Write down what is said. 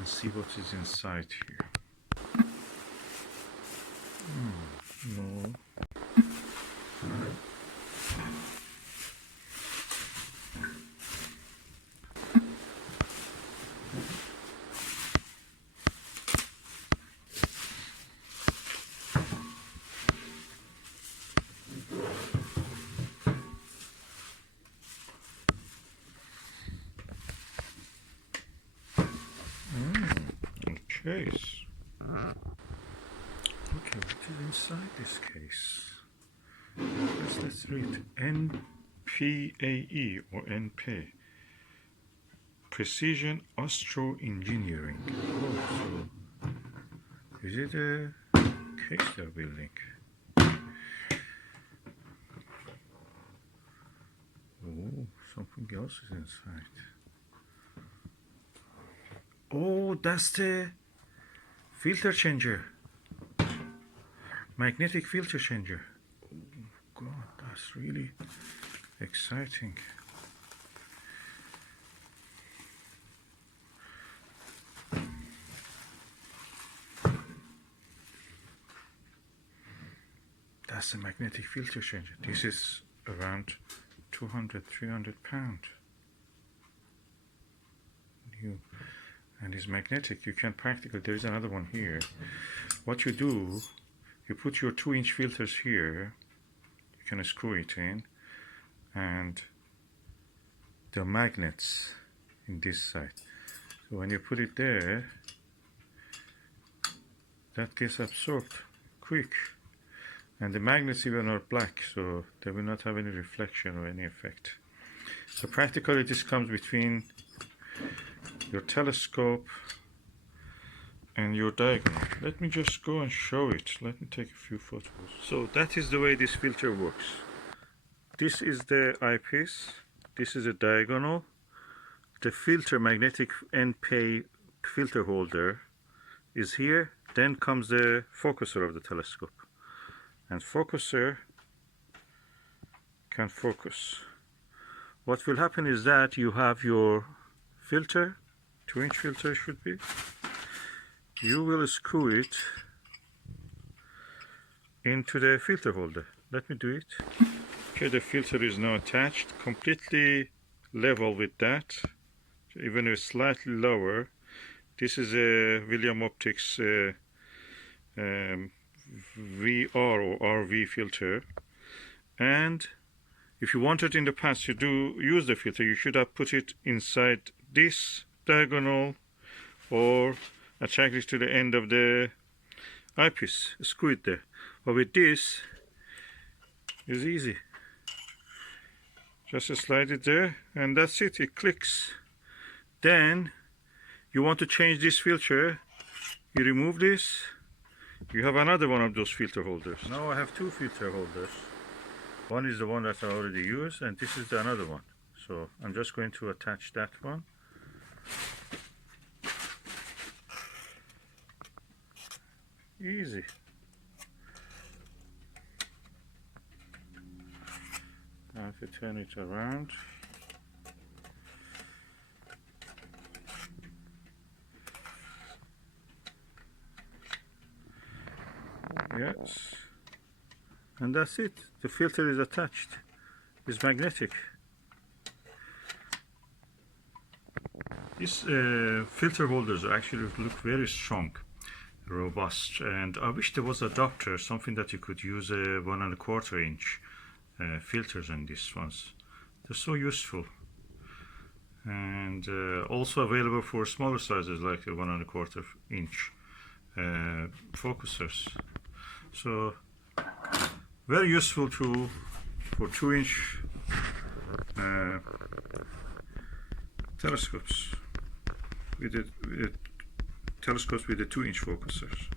and see what is inside here. No. Case. Okay, what is inside this case? Let's read nPAE or nPAE. Precision Astro Engineering. Oh, so is it a case they're building? Oh, something else is inside. Oh, that's the filter changer. Magnetic filter changer. Oh God, that's really exciting. That's a magnetic filter changer. This is around 200-300 pounds. New. And it's magnetic. You can practically, there is another one here. What you do, you put your 2-inch filters here, you can screw it in, and the magnets in this side. So when you put it there, that gets absorbed quick. And the magnets even are black, so they will not have any reflection or any effect. So practically this comes between your telescope and your diagonal. Let me just go and show it. Let me take a few photos. So that is the way this filter works. This is the eyepiece. This is a diagonal. The filter, magnetic nPAE filter holder is here. Then comes the focuser of the telescope. And focuser can focus. What will happen is that you have your filter, 2-inch filter should be. You will screw it into the filter holder. Let me do it. Okay, the filter is now attached, completely level with that, even slightly lower. This is a William Optics VR or RV filter, and if you wanted in the past to use the filter, you should have put it inside this diagonal or attach it to the end of the eyepiece, screw it there. But with this, it's easy. Just slide it there, and that's it. It clicks. Then you want to change this filter, you remove this. You have another one of those filter holders. Now I have 2 filter holders. One is the one that I already used, and this is the another one. So I'm just going to attach that one. Easy. I have to turn it around. Yes, and that's it. The filter is attached. It's magnetic. These filter holders actually look very strong, robust, and I wish there was an adapter, something that you could use a 1¼ inch filters on these ones. They're so useful, and also available for smaller sizes like a 1¼ inch focusers. So very useful tool for 2-inch telescopes with the 2-inch focusers.